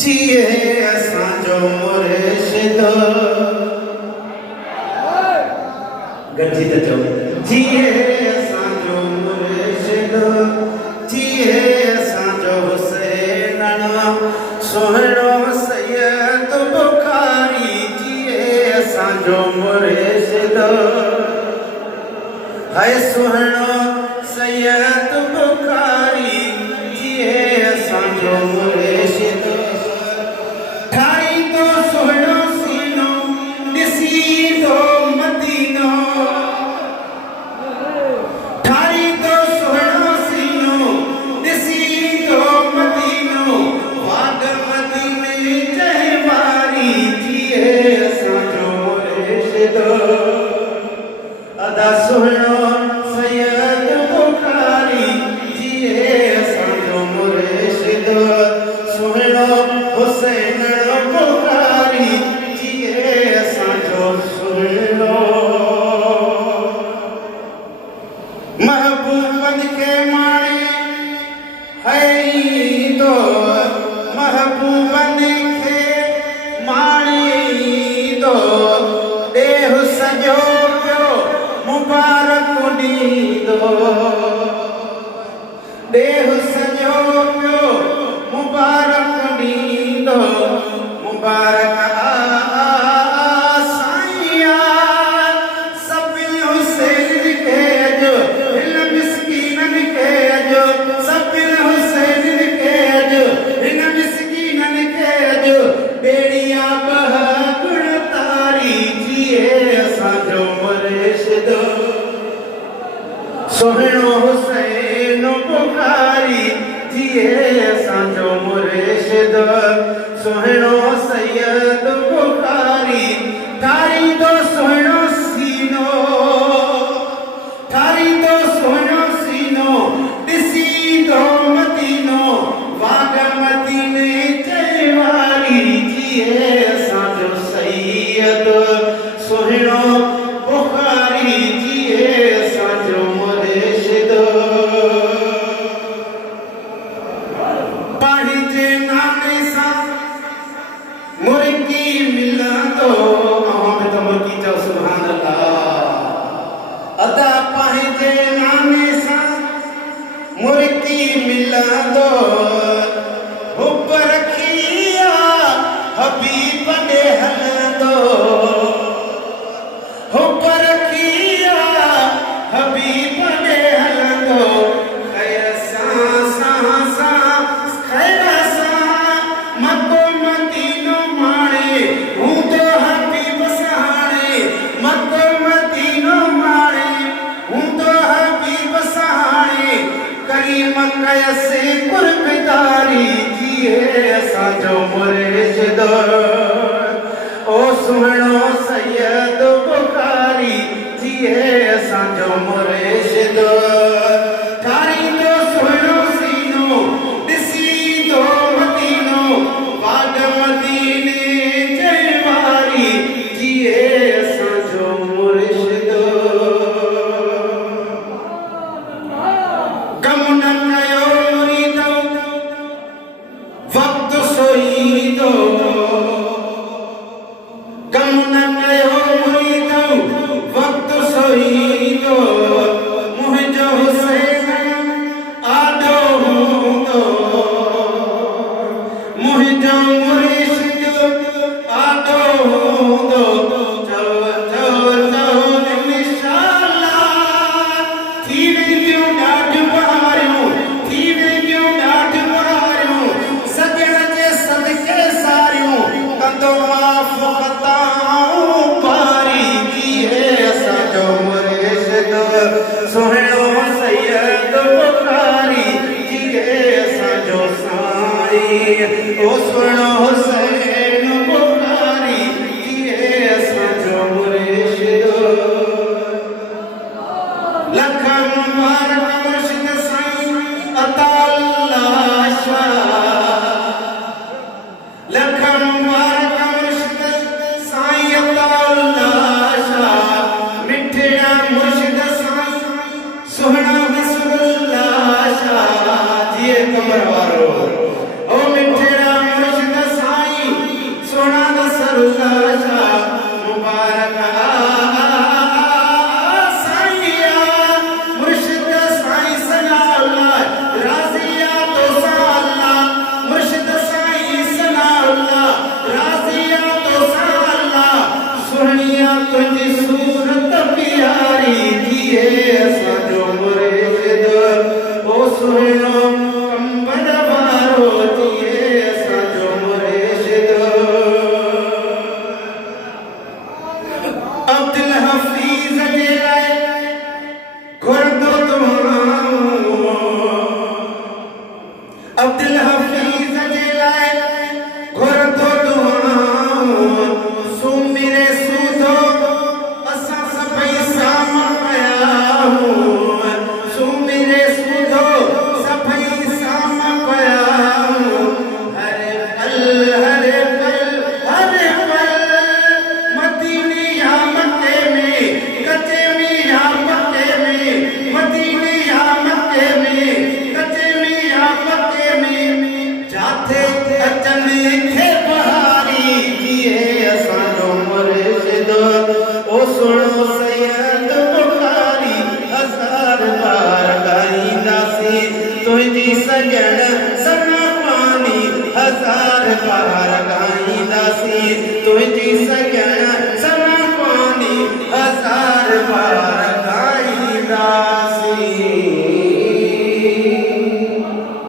जिए असांजो मुर्शिद गॾिजी त चओ जिए असांजो मुर्शिद जिए असांजो हुसैन सुहिणो सैयद बुखारी जिए असांजो मुर्शिद हाय सुहिणो सैयद बुखारी जिए असांजो मुर्शिद ठाहींदो सुहिणो सीनो ॾिसींदो मदीनो ठाहींदो सुहिणो सीनो ॾिसींदो मदीनो वाग मदीने जंहिं वारी जिए असांजो मुर्शिद अदा सुहिणो सैयद बुखारी जिए असांजो मुर्शिद सुहिणो हुसैन बुखारी जिए असांजो सुहिणो महबूबनि खे माणे हईंदो महबूबनि खे माणींदो ॾेहु सॼो पियो मुबारक ॾींदो ॾेहु सॼो पियो मुबारक ॾींदो मुबारक साईं सभिनी हुसैन खे अॼु हिन मिसकीननि खे अॼु सभिनी हुसैन खे अॼु हिन मिसकीननि खे अॼु ॿेड़िया बह गुण तारी जिए असांजो मुर्शिद सुहिणो हुसैन बुखारी जिए असांजो मुर्शिद सुहिणो सैयद बुखारी ठाहींदो सुहिणो सीनो ठाहींदो सुहिणो सीनो ॾिसींदो मदीनो वाग मदीने जंहिं वारी जिए असांजो सैयद सुहिणो बुखारी जिए असांजो मुर्शिद पंहिंजे नाले सां मुर्गी मिलंदो में त मुर्गी चओ सुभान अल्लाह अदा पंहिंजे नाले सां मुर्गी मिलंदो हुब रखिया हबीब ॾे हलंदो हुब रखिया हबीब ॾे हलंदो खैर सां खैर सां मको मदीनो माणे हूंदो हबीब सहाणे मको मदीनो माणे हूंदो हबीब सहाणे करीम कयसे कुर्बदारी जिए असांजो मुर्शिद ओ सुहिणो सैयद बुखारी जिए असांजो मुर्शिद ठाहींदो सुहिणो सीनो ॾिसींदो मदीनो वाग मदीने जंहिं वारी जिए असांजो मुर्शिद कम न कयो मुरीदो वक़्तु सोईंदो कम न कयो मुरीदो वक़्तु सोईंदो मुंहिंजो हुसैन आॾो हूंदो मुंहिंजो मुर्शिद आॾो हूंदो चओ चओ चओ इंशाअल्लाह थी वेंदियूं ॾाढियूं बहारियूं थी वेंदियूं ॾाढियूं बहारियूं सजण जे सदके सारियूं कंदो माफ़ ख़ताऊं पारी जिए असांजो मुर्शिद सुहिणो सैयद बुखारी जिए असांजो साईं ओ सुहिणो हुसैन बुखारी जिए असांजो मुर्शिद लख मुबारक मुर्शिद साईं अता अल्लाह शाह लख मुबारक